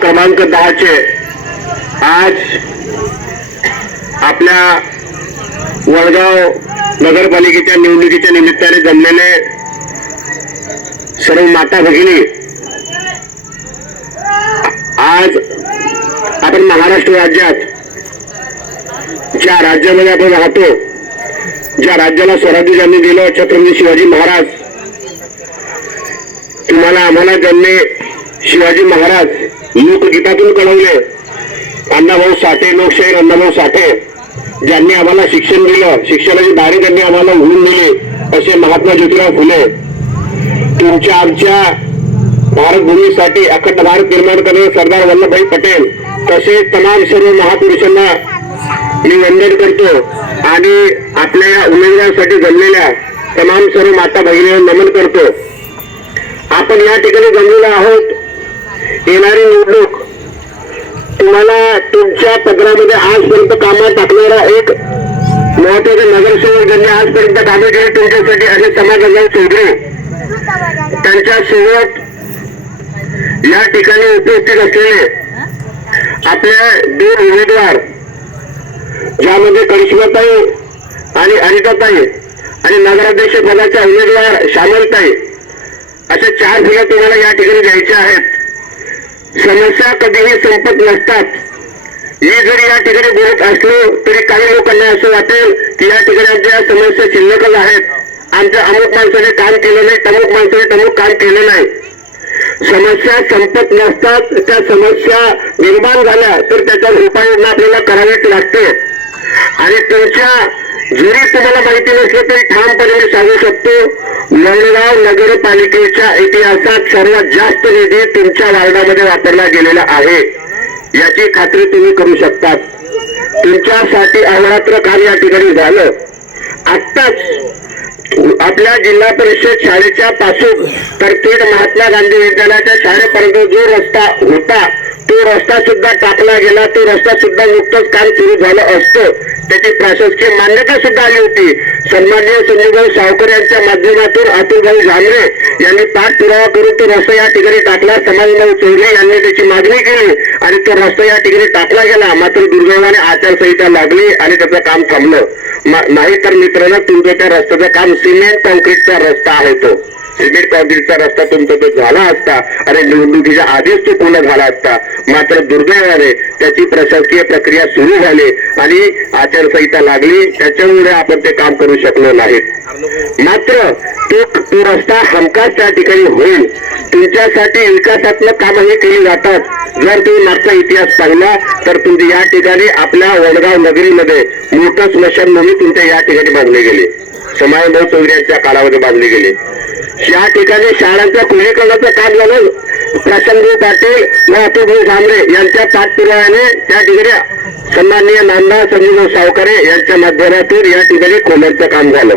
क्रमांक दहाचे. आज आपल्या वडगाव नगरपालिकेच्या निवडणुकीच्या निमित्ताने जमलेले सर्व माता भगिनी आज आपण महाराष्ट्र राज्यात ज्या राज्यामध्ये आपण राहतो ज्या राज्याला स्वराज्य ज्यांनी दिलं छत्रपती शिवाजी महाराज तुम्हाला आम्हाला ज्यांनी शिवाजी महाराज लोकगीतातून कळवले. अण्णाभाऊ साठे लोकशाहीर अण्णाभाऊ साठे ज्यांनी आम्हाला शिक्षण दिलं शिक्षणाची दारी त्यांनी आम्हाला उघडून दिली असे महात्मा ज्योतिराव फुले. तुमच्या आमच्या भारतभूमीसाठी अखंड भारत निर्माण करणारे सरदार वल्लभभाई पटेल तसेच तमाम सर्व महापुरुषांना मी वंदन करतो आणि आपल्या या उमेदवारासाठी जमलेल्या तमाम सर्व माता भगिनींना नमन करतो. आपण या ठिकाणी जमलेलो आहोत. येणारी निवडणूक. तुम्हाला तुमच्या पत्रामध्ये आजपर्यंत कामात टाकणारा एक महत्त्वाचा नगरसेवक ज्यांनी आजपर्यंत कामे केली तुमच्यासाठी असे समाजाला त्यांच्यासोबत या ठिकाणी उपस्थित असलेले आपले दोन उमेदवार ज्यामध्ये करिश्माताई आणि अनिताताई आणि नगराध्यक्ष पदाच्या उमेदवार श्यामलताई अशा चार फुलं तुम्हाला या ठिकाणी द्यायच्या आहेत. समस्या कधीही संपत नसतात. मी जरी या ठिकाणी बोलत असलो तरी काही लोकांना असं वाटेल की या ठिकाणी ज्या समस्या शिल्लकच आहेत आमच्या अमुक माणसाने काम केलं नाही तमुक माणसाने तमुक काम केलं नाही. समस्या संपत नसतात त्या समस्या निर्माण झाल्या तर त्याच्यावर उपाययोजना आपल्याला करावीच लागते. आणि तुमच्या जरी तुम्हाला माहिती नसलं तरी ठामपणे मी सांगू शकतो वडगाव नगरपालिकेच्या इतिहासात सर्वात जास्त निधी तुमच्या वार्डामध्ये वापरला गेलेला आहे. याची खात्री तुम्ही करू शकता तुमच्यासाठी अहोरात्र काम या ठिकाणी झालं. आत्ताच आपल्या जिल्हा परिषद शाळेच्या पासून तर थेट महात्मा गांधी विद्यालयाच्या शाळेपर्यंत जो रस्ता होता तो रस्ता सुद्धा टाकला गेला तो रस्ता सुद्धा नुकतंच काम सुरू झालं असतं. त्याची प्रशासकीय मान्यता सुद्धा आली होती. सन्माननीय संजयभाऊ सावकर यांच्या माध्यमातून अतुलभाऊ झांबरे यांनी पाठपुरावा करून तो रस्ता या ठिकाणी टाकला. समाजभाऊ चौधरी यांनी त्याची मागणी केली आणि तो रस्ता या ठिकाणी टाकला गेला. मात्र दुर्दैवाने आचारसंहिता लागली आणि त्याचं काम थांबलं. नाही तर मित्रांनो तुमचं त्या रस्त्याचं काम सिमेंट कॉन्क्रीटचा रस्ता आहे तो. सिमेंट कॉन्क्रीटचा रस्ता तुमचा तो झाला असता. आणि निवडणुकीच्या आधीच तो पूर्ण झाला असता. मात्र दुर्दैवाने त्याची प्रशासकीय प्रक्रिया सुरू झाली आणि आचारसंहिता लागली. त्याच्यामुळे आपण ते काम करू शकलो नाहीत मात्र तो तो रस्ता हमखास त्या ठिकाणी होईल. तुमच्यासाठी विकासात्मक कामंही केली जातात. जर तुम्ही मागचा इतिहास पाहिला तर तुमची या ठिकाणी आपल्या वडगाव नगरीमध्ये मोठं स्मशानभूमी तुमच्या या ठिकाणी बांधली गेली. समाजभाऊ चौधरी यांच्या काळामध्ये बांधली गेली. या ठिकाणी शाळांच्या खुलीकरणाचं काम झालं. प्रशांतभाऊ पाटील व अतुलभाऊ झांबरे यांच्या पाठपुराव्याने त्या ठिकाणी सन्माननीय नांदा संजयभाऊ सावकारे यांच्या माध्यमातून या ठिकाणी कोलरचं काम झालं.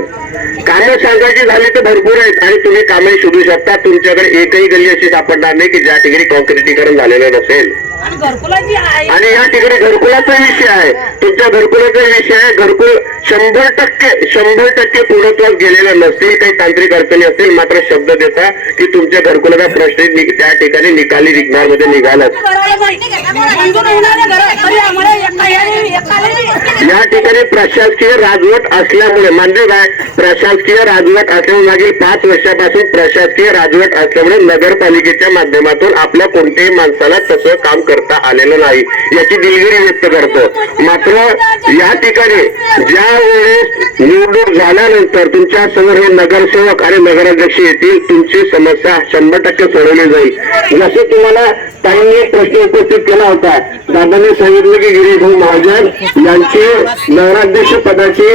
कामं सांगायची झाली तर भरपूर आहेत आणि तुम्ही कामे शोधू शकता. तुमच्याकडे एकही गल्ली अशी सापडणार नाही की ज्या ठिकाणी कॉन्क्रिटीकरण झालेलं नसेल. आणि या ठिकाणी घरकुलाचा विषय आहे. तुमच्या घरकुलाचा विषय आहे. घरकुल शंभर टक्के शंभर टक्के पूर्णत्वास गेलेलं नसतील काही तांत्रिक अडचणी असतील मात्र शब्द देता की तुमच्या घरकुलाचा प्रश्न त्या ठिकाणी निकाली निघणार मध्ये निघालाच या ठिकाणी प्रशासकीय राजवट असल्यामुळे म्हणजे काय प्रशासकीय राजवट असल्यामुळे मागील पाच वर्षापासून प्रशासकीय राजवट असल्यामुळे नगरपालिकेच्या माध्यमातून आपल्या कोणत्याही माणसाला तसं काम करता आलेलं नाही याची दिलगिरी व्यक्त करतो. मात्र या ठिकाणी ज्या वेळेस निवडणूक झाल्यानंतर तुमच्यासमोर हे नगरसेवक आणि नगराध्यक्ष येतील तुमची समस्या शंभर टक्के सोडवली जाईल. जसं तुम्हाला त्यांनी एक प्रश्न उपस्थित केला होता दादाने सांगितलं की गिरीभाऊ महाजन यांची नगराध्यक्ष पदाची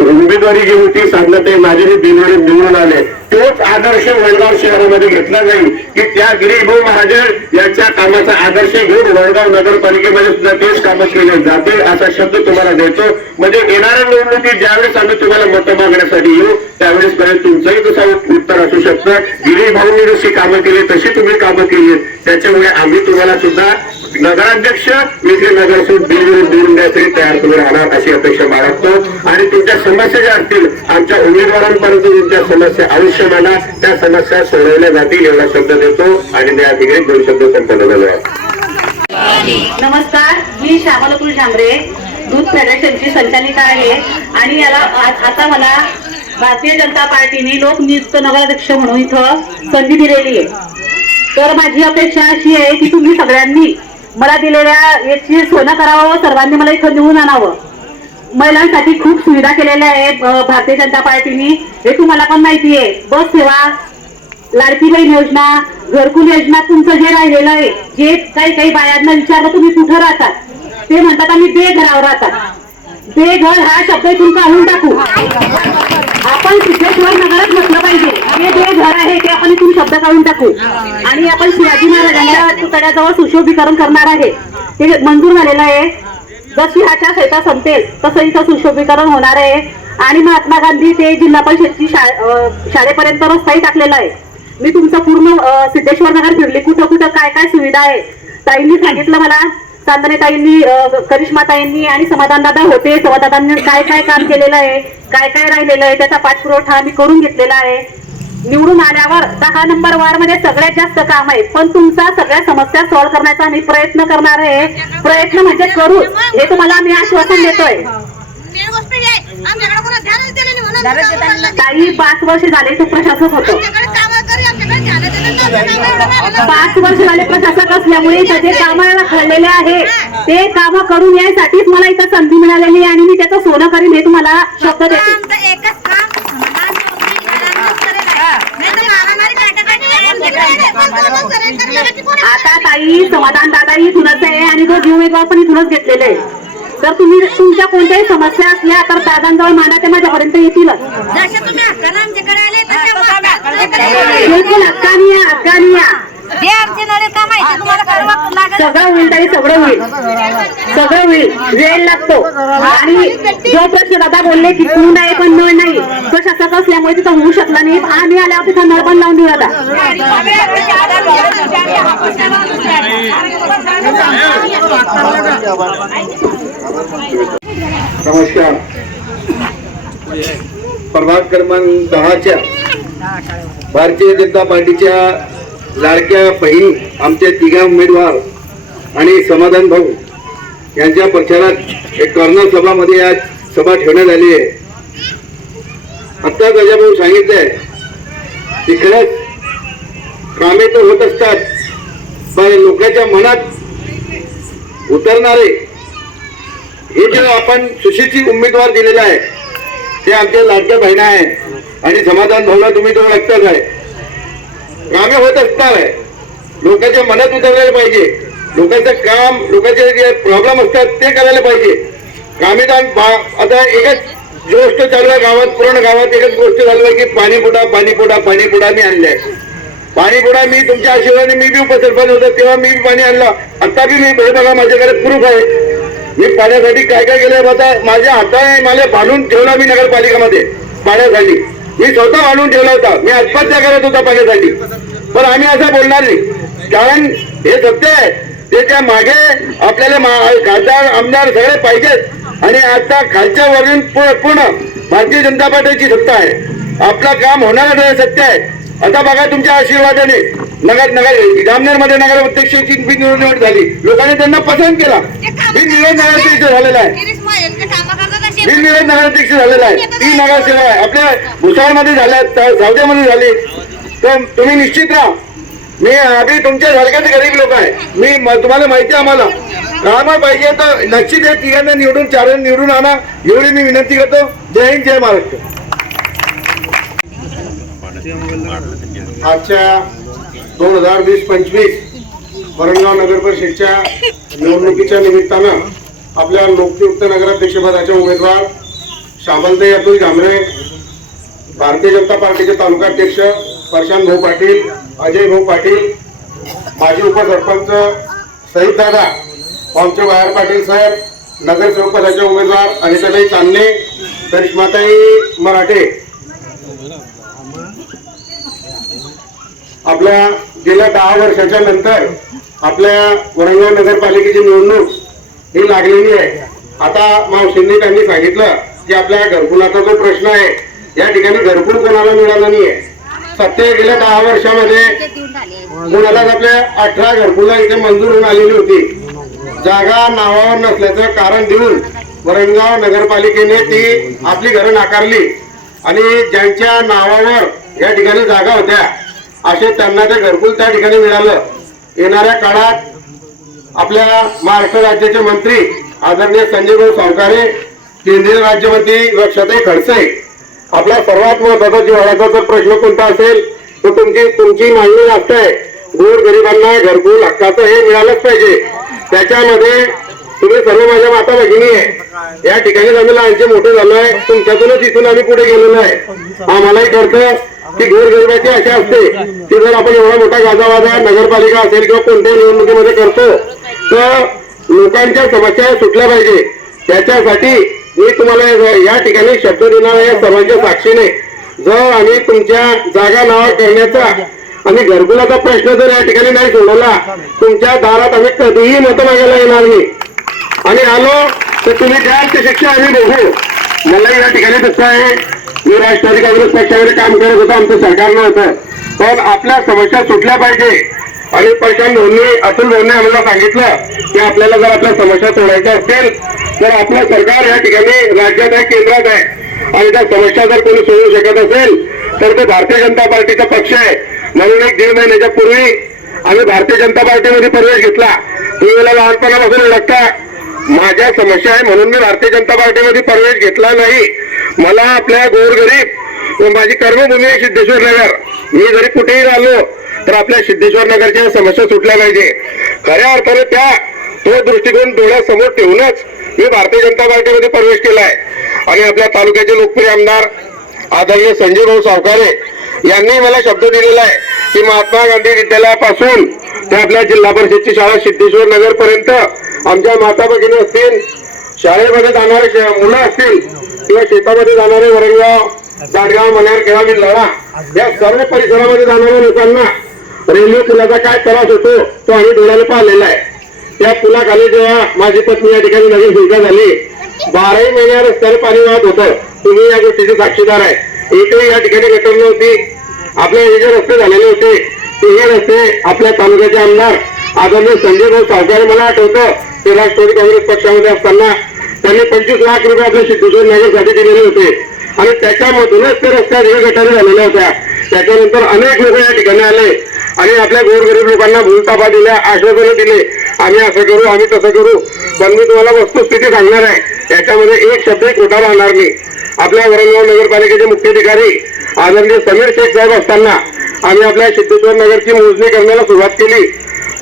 उमेदवारी जी होती साधना माझे निवडून आले. तोच आदर्श वडगाव शहरामध्ये घेतला जाईल की त्या गिरीभाऊ महाजन यांच्या कामाचा आदर्श घेऊन वडगाव नगरपालिकेमध्ये सुद्धा तेच कामं केले जातील असा शब्द तुम्हाला देतो. म्हणजे येणाऱ्या निवडणुकीत ज्यावेळेस आम्ही तुम्हाला मतं मागण्यासाठी येऊ त्यावेळेस पर्यंत तुमचंही तसं उत्तर असू शकतं. गिरीभाऊंनी जशी कामं केली तशी तुम्ही कामं केली त्याच्यामुळे आम्ही तुम्हाला सुद्धा नगराध्यक्ष येथे नगरसूट बिलविरून देऊन द्यायसाठी तयार तुम्ही राहणार अशी अपेक्षा बाळगतो. आणि तुमच्या समस्या ज्या असतील आमच्या उमेदवारांपर्यंत तुमच्या समस्या आयुष्य मांडा त्या समस्या सोडवल्या जातील एवढा शब्द देतो आणि त्या ठिकाणी दोन शब्द संपन्न झाले नमस्कार मी श्यामलपूर झांबरे दूध फेडरेशनची संचालिका आहे आणि याला आता मला भारतीय जनता पार्टीने लोकनियुक्त नगराध्यक्ष म्हणून इथं संधी दिलेली आहे. तर माझी अपेक्षा अशी आहे की तुम्ही सगळ्यांनी मला दिलेल्या याची सोनं करावं सर्वांनी मला इथं निवडून आणावं. महिलांसाठी खूप सुविधा केलेल्या आहेत भारतीय जनता पार्टीने. हे तुम्हाला पण माहिती आहे. बस सेवा लाडकी बहीण योजना घरकुल योजना तुमचं जे राहिलेलं आहे जे काही काही बायांना विचारलं तुम्ही कुठं राहतात? ते म्हणतात आम्ही बेघरावर राहतात. बेघर हा शब्द इथून काढून टाकू. आपण सिद्धेश्वर नगरच म्हटलं पाहिजे. हे जे घर आहे ते आपण इथून शब्द काढून टाकू. आणि आपण शिवाजी महाराजांच्या पुतळ्याजवळ सुशोभीकरण करणार आहे. ते मंजूर झालेलं आहे. जशी आचारसंहिता संपेल तसं इथं सुशोभीकरण होणार आहे. आणि महात्मा गांधी ते जिल्हा परिषदची शाळेपर्यंत रस्ताही टाकलेला आहे. मी तुमचं पूर्ण सिद्धेश्वर नगर फिरले. कुठं कुठं काय काय सुविधा आहे? ताईंनी सांगितलं मला. चांदणे ताईंनी करिश्मा ताईंनी आणि समाधान दादा होते. समाधानांनी काय काय काम केलेलं आहे? काय काय राहिलेलं आहे? त्याचा पाठपुरवठा मी करून घेतलेला आहे. निवडून आल्यावर दहा नंबर वार्डमध्ये सगळ्यात जास्त काम आहे. पण तुमचा सगळ्या समस्या सॉल्व्ह करण्याचा आम्ही प्रयत्न करणार आहे. प्रयत्न म्हणजे करू. हे तुम्हाला आम्ही आश्वासन देतोय. मेन गोष्ट ही आहे. आमच्याकडे कोणा ध्यानच दिलं नाही म्हणून आमच्याकडे ताई पाच वर्ष झाले तो प्रशासक होतो. कामं. पाच वर्ष झाले प्रशासक असल्यामुळे इथं जे कामाला खळलेले आहे ते काम करून यायसाठीच मला इथं संधी मिळालेली आहे आणि मी त्याचं सोनं करीन हे तुम्हाला शब्द देते आमचं एकच काम समाधान नोकरी, घरात नोकरी नाही. नाही तर मारामारी काटाकाटी आमच्याकडे पण कामं करायला करण्यासाठी कोणी आता ताई समाधान दादा इथूनच आहे आणि तो जीव वेगळा पण इथूनच घेतलेले आहे. तर तुम्ही तुमच्या कोणत्याही समस्या असल्या तर दादांजवळ मांडा ते माझ्यापर्यंत येतीलच. जसे तुम्ही हक्कानं आमच्याकडे आले तसे आम्ही हक्कानं आमच्याकडे येऊ. बिलकुल हक्कानी या हक्कानी या जे आमचे नळे काम आहे ते तुम्हाला करावं लागेल सगळं होईल ताई सगळं होईल. सगळं होईल. वेळ लागतो. आणि जो प्रश्न दादा बोलले की तू नाही पण नळ नाही तो शासक असल्यामुळे तिथं होऊ शकला नाही. आम्ही आल्यावर तिथं नळ पण लावून देऊ दादा नमस्कार. प्रभाग क्रमांक दहाच्या भारतीय जनता पार्टीच्या लाडक्या बहीण आमच्या तिघा उमेदवार आणि समाधान भाऊ यांच्या प्रचारात एक कर्नल सभामध्ये आज सभा ठेवण्यात आली आहे. आत्ता गजाभाऊ सांगितलंय की खरंच कामे तर होत असतात पण लोकांच्या मनात उतरणारे हे जे आपण सुशिक्षित उमेदवार दिलेला आहे ते आमच्या लाडक्या बहिणा आहेत आणि समाधान भाऊला तुम्ही तो लागताच आहे कामे होत असणार आहे. लोकांच्या मनात उतरलेलं पाहिजे. लोकांचं काम लोकांचे जे प्रॉब्लेम असतात ते करायला पाहिजे. कामे आता एकच गोष्ट चालू आहे गावात पूर्ण गावात एकच गोष्ट चालू आहे की पाणी पुडा पाणी पुडा पाणी पुडा मी आणलाय पाणी पुडा मी तुमच्या आशीर्वादाने मी बी उपसरपंच होतो तेव्हा मी पाणी आणलं. आता बी मी बघा माझ्याकडे प्रूफ आहे. मी पाण्यासाठी काय काय केलं आता माझ्या हाताने मला बांधून ठेवला मी नगरपालिकामध्ये पाण्यासाठी. मी स्वतः बांधून ठेवला होता. मी आत्महत्या करत होता पाण्यासाठी. पण आम्ही असं बोलणार नाही. कारण हे सत्य आहे. त्याच्यामागे आपल्याला खासदार आमदार सगळे पाहिजेत. आणि आता खालच्या वरून पूर्ण भारतीय जनता पार्टीची सत्ता आहे. आपलं काम होणार सत्य आहे. आता बघा तुमच्या आशीर्वादाने नगर नगर जामनेरमध्ये नगर अध्यक्षाची निवड झाली लोकांनी त्यांना पसंत केला. निवेद नगराध्यक्ष झालेला आहे. निवेद नगराध्यक्ष झालेला आहे. ती नगरसेवा आहे. आपल्या भुसावळमध्ये झाल्या सावद्यामध्ये झाली. तर तुम्ही निश्चित राहा. मी आम्ही तुमच्या सारखेच गरीब लोक आहे. मी म- तुम्हाला माहिती आहे आम्हाला. कामं पाहिजे तर निश्चित या तिघांना निवडून चार निवडून आणा. एवढी मी विनंती करतो. जय हिंद जय महाराष्ट्र. आजच्या दोन हजार वीस पंचवीस वरणगाव नगर परिषदच्या निवडणुकीच्या निमित्तानं आपल्या लोकयुक्त नगराध्यक्षपदाचे उमेदवार शामलताई अतुल झांबरे भारतीय जनता पार्टीचे तालुकाध्यक्ष प्रशांत भाऊ पाटील अजय भाऊ पाटील माजी उपसरपंच सहित दादा आमचे बाहेर पाटील साहेब नगरसेवक पदाचे उमेदवार अनिताताई चांदणे करिश्माताई मराठे. आपल्या गेल्या दहा वर्षाच्या नंतर आपल्या वरंगाव नगरपालिकेची निवडणूक ही लागलेली आहे. आता मावशींनी त्यांनी सांगितलं की आपल्या घरकुलाचा जो प्रश्न आहे या ठिकाणी घरकुल कोणाला मिळाला नाहीये. सत्य गेल्या दहा वर्षामध्ये मुळातच आपल्या अठरा घरकुला इथे मंजूर होऊन आलेली होती. जागा नावावर नसल्याचं कारण देऊन वरणगाव नगरपालिकेने ती आपली घरं नाकारली आणि ज्यांच्या नावावर या ठिकाणी जागा होत्या असे त्यांना ते घरकुल त्या ठिकाणी मिळालं. येणाऱ्या काळात आपल्या महाराष्ट्र राज्याचे मंत्री आदरणीय संजय भाऊ सावकारे केंद्रीय राज्यमंत्री लक्षाताई खडसे आपला सर्वात महत्त्वाचा जिव्हाळ्याचा जर प्रश्न कोणता असेल तर तुमची तुमची मागणी जास्त आहे गोर गरिबांना घरकुल हक्काचं हे मिळालंच पाहिजे. त्याच्यामध्ये तुम्ही सर्व माझ्या माता भगिनी आहे. या ठिकाणी आम्ही लहानचे मोठे झालो आहे तुमच्यातूनच इथून आम्ही पुढे गेलेलो आहे. आम्हालाही कळतं की गोरगरिबाची आशा असते की जर आपण एवढा मोठा गाजावाजा नगरपालिका असेल किंवा कोणत्याही निवडणुकीमध्ये करतो तर लोकांच्या समस्या सुटल्या पाहिजे. त्याच्यासाठी मी तुम्हाला या- ठिकाणी शब्द देणारा या सर्वांच्या साक्षीने. जर आम्ही तुमच्या जागा नावा करण्याचा आणि घरकुलाचा प्रश्न जर या ठिकाणी नाही सोडवला तुमच्या दारात आम्ही कधीही मतं मागायला येणार नाही. आणि आलो तर तुम्ही द्याल ते शिक्षा आम्ही बघू. मला या ठिकाणी कसं आहे मी राष्ट्रवादी काँग्रेस पक्षामध्ये काम करत होतो आमचं सरकार नव्हतं. पण आपल्या समस्या सुटल्या पाहिजे. आणि प्रशांत धोनी अतुल धोनी आम्हाला सांगितलं की आपल्याला जर आपल्या समस्या सोडायच्या असतील तर आपलं सरकार या ठिकाणी राज्यात आहे केंद्रात आहे. आणि त्या समस्या जर कोणी सोडू शकत असेल तर ते भारतीय जनता पार्टीचा पक्ष आहे. म्हणून एक दीड महिन्याच्या पूर्वी आम्ही भारतीय जनता पार्टीमध्ये प्रवेश घेतला. तुम्ही मला लहानपणापासून ओळखता. माझ्या समस्या आहे म्हणून मी भारतीय जनता पार्टीमध्ये प्रवेश घेतला नाही. मला आपल्या गोरगरीब माझी कर्मभूमी आहे सिद्धेश्वर नगर. मी जरी कुठेही आलो तर आपल्या सिद्धेश्वर नगरच्या समस्या सुटल्या पाहिजे. खऱ्या अर्थाने त्या तो दृष्टिकोन डोळ्यासमोर ठेवूनच मी भारतीय जनता पार्टीमध्ये प्रवेश केलाय. आणि आपल्या तालुक्याचे लोकप्रिय आमदार आदरणीय संजय भाऊ सावकारे यांनी मला शब्द दिलेला आहे की महात्मा गांधी विद्यालयापासून ते आपल्या जिल्हा परिषदची शाळा सिद्धेश्वर नगर पर्यंत आमच्या माता भगिनी असतील शाळेमध्ये जाणारे मुलं असतील किंवा शेतामध्ये जाणारे वरणगाव जाडगाव मनेर केळावी लढा या सर्व परिसरामध्ये जाणाऱ्या लोकांना रेल्वे पुलाचा काय त्रास होतो तो आम्ही डोळ्याने पाहिलेला आहे. त्या पुलाखाली जेव्हा माझी पत्नी या ठिकाणी नवीन सुविधा झाली बाराही महिन्या रस्त्याने पाणी वाहत होतं. तुम्ही या गोष्टीचे साक्षीदार आहे. एकही या ठिकाणी गटर नव्हती. आपल्या हे जे रस्ते झालेले होते ते हे रस्ते आपल्या तालुक्याचे आमदार आदरणीय संजय भाऊ सावकारे मला आठवतं ते राष्ट्रवादी काँग्रेस पक्षामध्ये असताना त्यांनी पंचवीस लाख रुपये आपल्या सिद्धेश्वर नगरसाठी दिलेले होते. आणि त्याच्यामधूनच ते रस्त्या रेल्वे गटाने झालेल्या होत्या. त्याच्यानंतर अनेक लोक या ठिकाणी आले. आणि आपल्या गोरगरीब लोकांना भूलताबा दिल्या आश्वासनं दिले. आम्ही असं करू आम्ही तसं करू. पण मी तुम्हाला वस्तुस्थिती सांगणार आहे. याच्यामध्ये एक शब्दही खोटा राहणार नाही. आपल्या वरणगाव नगरपालिकेचे मुख्याधिकारी आदरणीय समीर शेख साहेब असताना आम्ही आपल्या सिद्धेश्वर नगरची मोजणी करण्याला सुरुवात केली.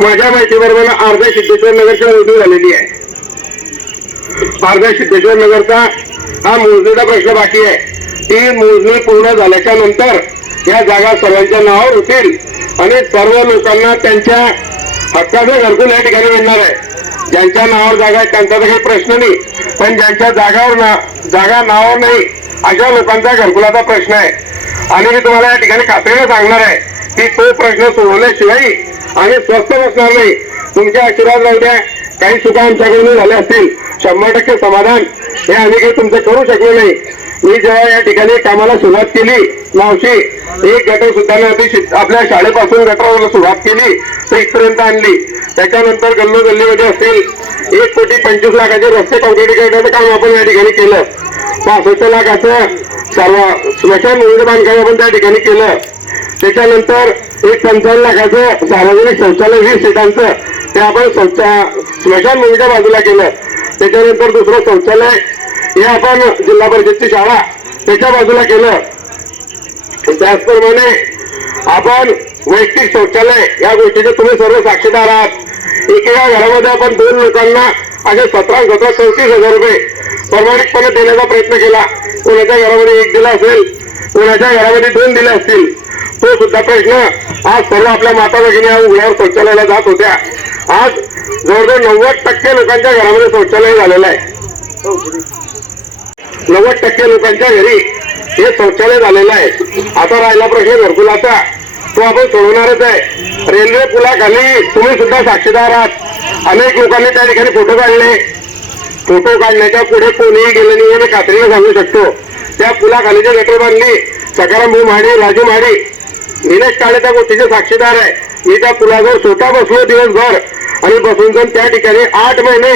माझ्या माहितीबरोबर अर्ध्या सिद्धेश्वर नगरची मोजणी झालेली आहे. अर्ध्या सिद्धेश्वर नगरचा हा मोजणीचा प्रश्न बाकी आहे. ती मोजणी पूर्ण झाल्याच्यानंतर या जागा सर्वांच्या नावावर होतील आणि सर्व लोकांना त्यांच्या हक्काचं घरकुल या ठिकाणी मिळणार आहे. ज्यांच्या नावावर जागा आहे त्यांचा तर काही प्रश्न नाही. पण ज्यांच्या जागावर ना जागा नावावर नाही अशा लोकांचा घरकुलाचा प्रश्न आहे. आणि मी तुम्हाला या ठिकाणी खात्रीने सांगणार आहे की तो प्रश्न सोडवल्याशिवाय आणि स्वस्त बसणार नाही. तुमचे आशीर्वाद राहू द्या. काही चुका आमच्याकडून झाल्या असतील शंभर टक्के समाधान हे आम्ही काही तुमचं करू शकलो नाही. मी जेव्हा या ठिकाणी कामाला सुरुवात केली मावशी एक गटर सुद्धा आपल्या शाळेपासून गटराला सुरुवात केली तर इथपर्यंत आणली. त्याच्यानंतर गल्लोगल्लीमध्ये असतील एक कोटी पंचवीस लाखाचे रस्ते कॉन्क्रिटीकरणाचं काम आपण या ठिकाणी केलं. पासष्ट लाखाचं सर्व स्मशान बांधकाम आपण त्या ठिकाणी केलं. त्याच्यानंतर एक पंचावन्न लाखाचं सार्वजनिक शौचालय वीस सीटांचं ते आपण शौचा स्मशानभूमीच्या बाजूला केलं. त्याच्यानंतर दुसरं शौचालय हे आपण जिल्हा परिषदची शाळा त्याच्या बाजूला केलं. त्याचप्रमाणे आपण वैयक्तिक शौचालय या गोष्टीचे तुम्ही सर्व साक्षीदार आहात. एकेका घरामध्ये आपण दोन लोकांना असे सतरा सतरा चौतीस हजार रुपये प्रामाणिकपणे देण्याचा प्रयत्न केला. कोणाच्या घरामध्ये एक दिला असेल कोणाच्या घरामध्ये दोन दिले असतील तो सुद्धा प्रश्न आज सर्व आपल्या माता भगिनी या उघड्यावर शौचालयाला जात होत्या. आज जवळजवळ नव्वद टक्के लोकांच्या घरामध्ये शौचालय झालेलं आहे. नव्वद टक्के लोकांच्या घरी हे शौचालय झालेलं आहे. आता राहिला प्रश्न घरकुलाचा. तो आपण सोडवणारच आहे. रेल्वे पुलाखाली तुम्ही सुद्धा साक्षीदार आहात. अनेक लोकांनी त्या ठिकाणी फोटो काढले. फोटो काढण्याच्या पुढे कोणीही गेलं नाही मी खात्रीने सांगू शकतो. त्या पुलाखाली जे गटर बांधली. सकाराम भाऊ महाडी राजू महाडी. निलेश काळे त्या गोष्टीचे साक्षीदार आहे. मी त्या पुलावर स्वतः बसलो दिवसभर. आणि बसून जाऊन त्या ठिकाणी आठ महिने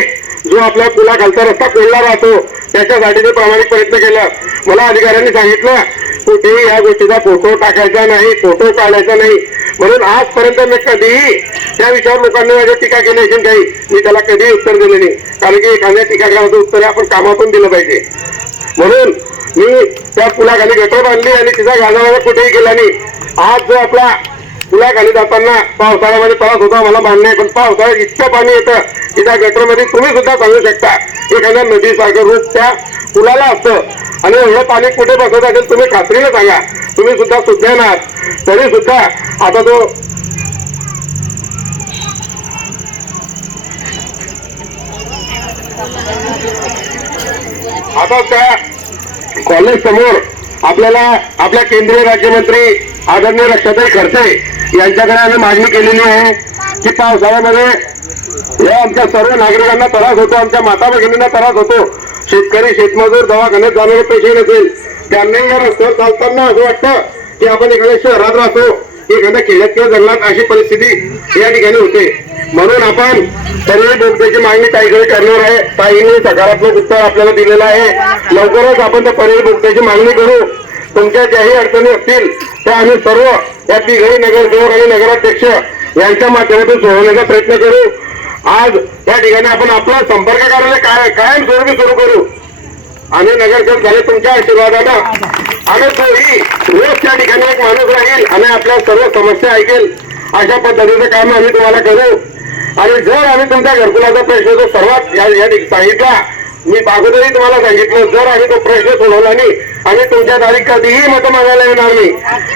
जो आपला पुलाखालचा रस्ता कोल्हा राहतो त्याच्यासाठी प्रामाणिक प्रयत्न केला. मला अधिकाऱ्यांनी सांगितलं कुठेही या गोष्टीचा फोटो टाकायचा नाही फोटो काढायचा नाही. म्हणून आजपर्यंत मी कधीही त्या विषयावर लोकांनी माझ्या टीका केली असेल काही. मी त्याला कधीही उत्तर दिले नाही. कारण की एखाद्या टीकाकाराचं उत्तर आपण कामातून दिलं पाहिजे. म्हणून मी त्या पुलाखाली गटर बांधली आणि तिचा गाजावाजा कुठेही गेला नाही. आज जो आपला पुलाखाली जाताना पावसाळ्यामध्ये त्रास होता मला मान्य आहे पण पावसाळ्यात इतकं पाणी येतं की त्या गटरमध्ये तुम्ही सुद्धा सांगू शकता. एखाद्या नदीसारखं रूप त्या पुलाला असतं. आणि एवढं पाणी कुठे बसत असेल तुम्ही खात्रीने सांगा. तुम्ही सुद्धा सुज्ञान आहात. तरी सुद्धा आता तो आता त्या कॉलेज समोर आपल्याला आपल्या केंद्रीय राज्यमंत्री आदरणीय रक्षाताई खडसे यांच्याकडे आम्ही मागणी केलेली आहे की पावसाळ्यामध्ये या आमच्या सर्व नागरिकांना त्रास होतो आमच्या माता भगिनींना त्रास होतो. शेतकरी शेतमजूर दवाखान्यात जाणारे पेशंट असेल त्यांनाही या रस्त्यावर चालताना असं वाटतं की आपण एखाद्या शहरात राहतो एखाद्या खेड्यात किंवा जंगलात अशी परिस्थिती या ठिकाणी होते. म्हणून आपण सर्व बोगद्याची मागणी ताईकडे करणार आहे. ताईने सकारात्मक उत्तर आपल्याला दिलेलं आहे. लवकरच आपण त्या पर्यायी बोगद्याची मागणी करू. तुमच्या ज्याही अडचणी असतील त्या आम्ही सर्व या तिघही नगरसेवक आणि नगराध्यक्ष यांच्या माध्यमातून सोडवण्याचा प्रयत्न करू. आज या ठिकाणी आपण आपला संपर्क कार्यालय काय कायम स्वरूपी सुरू करू. आणि नगरसेवक झाले तुमच्या आशीर्वादानं. आणि तोही रोज त्या ठिकाणी एक माणूस राहील आणि आपल्या सर्व समस्या ऐकेल. अशा पद्धतीचं काम आम्ही तुम्हाला करू. आणि जर आम्ही तुमच्या घरकुलाचा प्रश्न जो सर्वात या ठिकाणी सांगितला मी अगोदरही तुम्हाला सांगितलं जर आम्ही तो प्रश्न सोडवला नाही आम्ही तुमच्या दारी कधीही मत मागायला येणार नाही.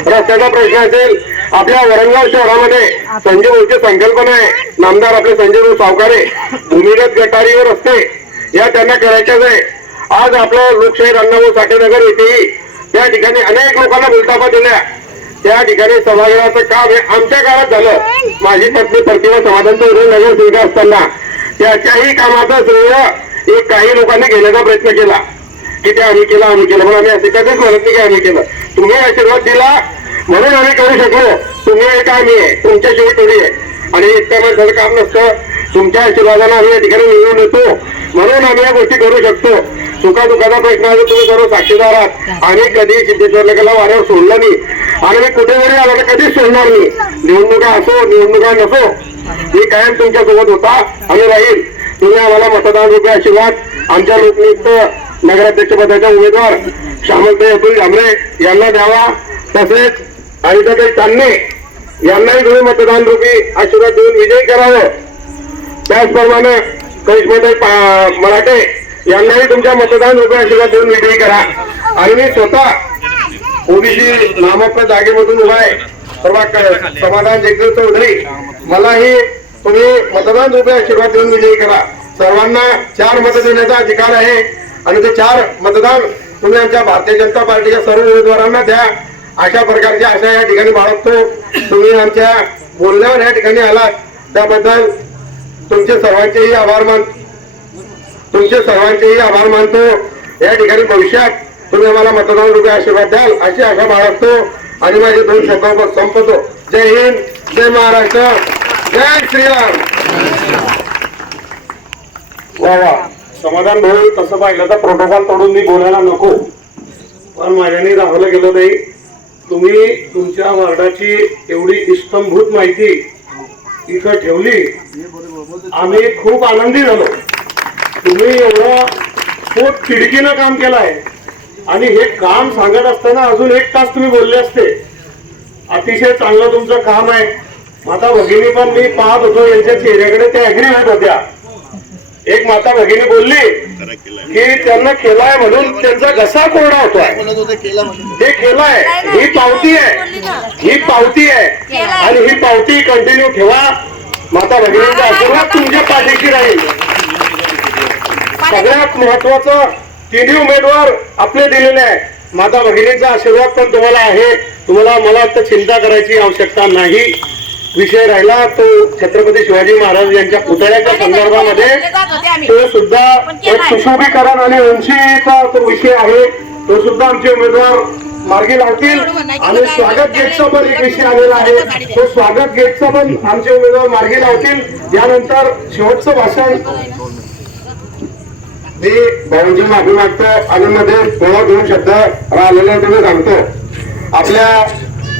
रस्त्याचा प्रश्न असेल आपल्या वरंगाव शहरामध्ये संजय भाऊची संकल्पना आहे. नामदार आपले संजय भाऊ सावकारे भूमिगत गटारीवर रस्ते या त्यांना करायच्याच आहे. आज आपलं लोकशाही अण्णाभाऊ साठेनगर येथेही त्या ठिकाणी अनेक लोकांना बोलतापा दिल्या. त्या ठिकाणी सभागृहाचं काम हे आमच्या काळात झालं. माझी पत्नी प्रतिभा समाधान चौधरी नगरसेविका असताना त्याच्याही कामाचा श्रेय एक काही लोकांनी घेण्याचा प्रयत्न केला. की ते आम्ही केलं आम्ही केलं. पण आम्ही असं कधीच म्हणत नाही की आम्ही केलं. तुम्ही आशीर्वाद दिला म्हणून आम्ही करू शकलो. तुम्ही एक आम्ही आहे. तुमच्याशिवाय थोडी आहे. आणि एकट्या माणसाचं काम नसतं. तुमच्या आशीर्वादाने आम्ही या ठिकाणी निवडून येतो. म्हणून आम्ही या गोष्टी करू शकतो. सुखादुखाचा प्रश्न आहे तुम्ही सर्व साक्षीदार आहात. आणि कधी सिद्धेश्वर नगरला वाऱ्यावर सोडलं नाही. आणि मी कुठे जरी आलो तर कधीच सोडणार नाही. निवडणुका असो निवडणुका नसो. मी कायम तुमच्यासोबत होता आणि राहील. तुम्ही आम्हाला मतदान रुपये आशीर्वाद. आमच्या लोकनियुक्त नगराध्यक्षपदाच्या उमेदवार श्यामलताई अतुल झांबरे यांना द्यावा. तसेच अनिताताई तान्हे यांनाही तुम्ही मतदान रूपी आशीर्वाद देऊन विजयी करावं. त्याचप्रमाणे करिश्माताई मराठे यांनाही तुमच्या मतदान रूपी आशीर्वाद देऊन विजयी करा. आणि मी स्वतः ओबीसी नामक जागेमधून उभा आहे. समाधान जगदीश चौधरी मलाही तुम्ही मतदान रूपी आशीर्वाद देऊन विजयी करा. सर्वांना चार मतं देण्याचा अधिकार आहे. आणि ते चार मतदान तुम्ही आमच्या भारतीय जनता पार्टीच्या सर्व उमेदवारांना द्या. अशा प्रकारची आशा या ठिकाणी बाळगतो. तुम्ही आमच्या बोलण्यावर या ठिकाणी आलात. त्याबद्दल तुमचे सर्वांचेही आभार मान तुमचे सर्वांचेही आभार मानतो. या ठिकाणी भविष्यात तुम्ही आम्हाला मतदान रुपये आशीर्वाद द्याल अशी आशा बाळगतो. आणि माझे दोन शब्द संपतो जय हिंद जय महाराष्ट्र जय श्रीराम. वा वा. समाधान भाऊ तसं पाहिलं तर प्रोटोकॉल तोडून मी बोलायला नको. पण माझ्याने राहलं गेलं नाही तुम्ही तुमच्या वार्डाची एवढी इस्तंभूत माहिती इथं ठेवली आम्ही खूप आनंदी झालो. तुम्ही एवढं खूप खिडकीनं काम केलं आहे आणि हे काम सांगत असताना अजून एक तास तुम्ही बोलले असते. अतिशय चांगलं तुमचं काम आहे. माता भगिनी पण मी पाहत होतो यांच्या चेहऱ्याकडे त्या अग्री होत होत्या. एक माता भगिनी बोलली की त्यांना केलाय म्हणून त्यांचा घसा कोरडा होतोय. हे केलाय. ही पावती आहे. ही पावती आहे. आणि ही पावती कंटिन्यू ठेवा. माता भगिनींचा आशीर्वाद तुमच्या पाठीशी राहील. सगळ्यात महत्वाचं तिन्ही उमेदवार आपले दिलेले आहे माता भगिनीचा आशीर्वाद पण तुम्हाला आहे. तुम्हाला मला आता चिंता करायची आवश्यकता नाही. विषय राहिला तो छत्रपती शिवाजी महाराज यांच्या पुतळ्याच्या संदर्भामध्ये तो सुद्धा एक सुशोभीकरण आणि उंचीचा तो विषय आहे. तो सुद्धा आमचे उमेदवार मार्गी लावतील आणि स्वागत गेटचा पण एक विषय आलेला आहे. तो स्वागत गेटचा पण आमचे उमेदवार मार्गी लावतील. यानंतर शेवटचं भाषण. मी भाऊंची माफी मागतो आणि मध्ये थोडा दोन शब्द राहिलेले तुम्ही सांगतो आपल्या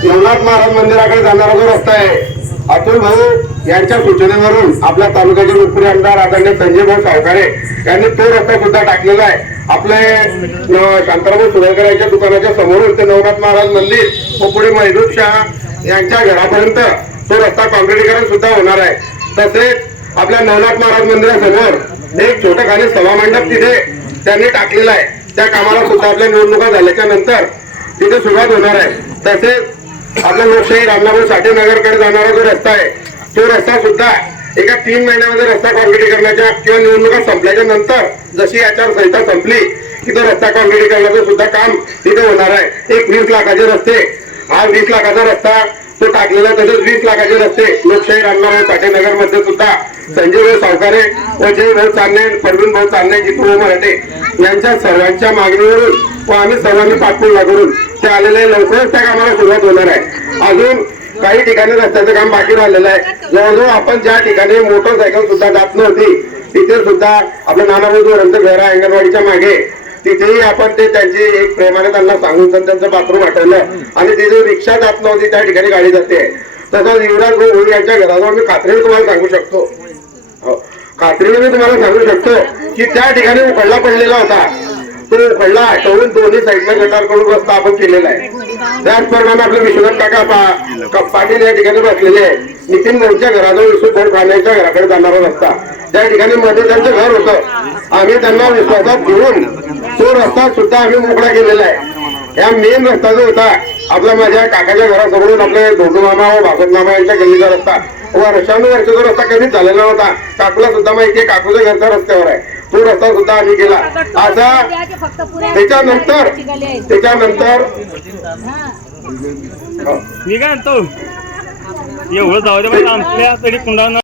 नवनाथ महाराज मंदिराकडे जाणारा जो रस्ता आहे अतुल भाऊ यांच्या सूचनेवरून आपल्या तालुक्याचे मुख्य आमदार आदरणीय संजय भाऊ सावकारे यांनी तो रस्ता सुद्धा टाकलेला आहे. आपले अं, शांताराम यांच्या दुकानाच्या समोरून ते नवनाथ महाराज मंदिर व पुढे महबूब शाह यांच्या घरापर्यंत तो रस्ता कॉन्क्रिटीकरण सुद्धा होणार आहे. तसेच आपल्या नवनाथ महाराज मंदिरासमोर एक छोटं खाली सभामंडप तिथे त्यांनी टाकलेलं आहे. त्या कामाला सुद्धा आपल्या निवडणुका झाल्याच्यानंतर तिथे सुरुवात होणार आहे. तसेच आपल्या लोकशाही रामनाथ साठे नगरकडे जाणारा जो रस्ता आहे तो रस्ता सुद्धा एका तीन महिन्यामध्ये रस्ता कॉन्क्रिटीकरणाच्या किंवा निवडणुका संपल्याच्या नंतर जशी आचारसंहिता संपली की तो रस्ता कॉन्क्रिटीकरणाचं सुद्धा काम तिथे होणार आहे. एक वीस लाखाचे रस्ते. हा वीस लाखाचा रस्ता तो टाकलेला तसेच वीस लाखाचे रस्ते लोकशाही रामनाभाऊ साठे नगरमध्ये सुद्धा संजय भाऊ सावकारे व भाऊ चांदणे परवीन भाऊ चांदणे जितू भाऊ मराठे यांच्या सर्वांच्या मागणीवरून व आम्ही सर्वांनी पाठपुरा करून ते आलेले लवकरच त्या कामाला सुरुवात होणार आहे. अजून काही ठिकाणी रस्त्याचं काम बाकी राहिलेलं आहे. जवळजवळ आपण ज्या ठिकाणी मोटरसायकल सुद्धा जात नव्हती तिथे सुद्धा आपलं नानाभाऊ जोरांचं घर आहे अंगणवाडीच्या मागे. तिथेही आपण ते त्यांची एक प्रेमाने त्यांना सांगून त्यांचं बाथरूम हटवलं आणि तिथे रिक्षा जात नव्हती त्या ठिकाणी गाडी जाते. तसंच युवराज भाऊ होळी यांच्या घराजवळ मी खात्रीने तुम्हाला सांगू शकतो. हो. खात्रीने मी तुम्हाला सांगू शकतो की त्या ठिकाणी उकडला पडलेला होता. तो उखडला दोन्ही साईडला गटार करून रस्ता आपण केलेला आहे. त्याचप्रमाणे आपले विश्वनाथ काका पाटील या ठिकाणी बसलेले आहे नितीन भाऊच्या घराजवळ विश्व खाण्याच्या घराकडे जाणारा रस्ता. त्या ठिकाणी मध्ये त्यांचं घर होतं. आम्ही त्यांना विश्वासात घेऊन तो रस्ता सुद्धा आम्ही मोकळा केलेला आहे. या मेन रस्ता जो होता आपला माझ्या काकाच्या घरासमोरून आपले धोंडू मामा व भागवतमामा यांच्या गल्लीचा रस्ता. वर्षानुवर्षाचा रस्ता कधीच झालेला होता काकूला सुद्धा माहिती आहे काकूच्या घरचा रस्त्यावर आहे. तो रस्ता सुद्धा आम्ही केला. आता त्याच्यानंतर त्याच्यानंतर निघा काय एवढं जाऊ दे आमच्या तरी कुंडानं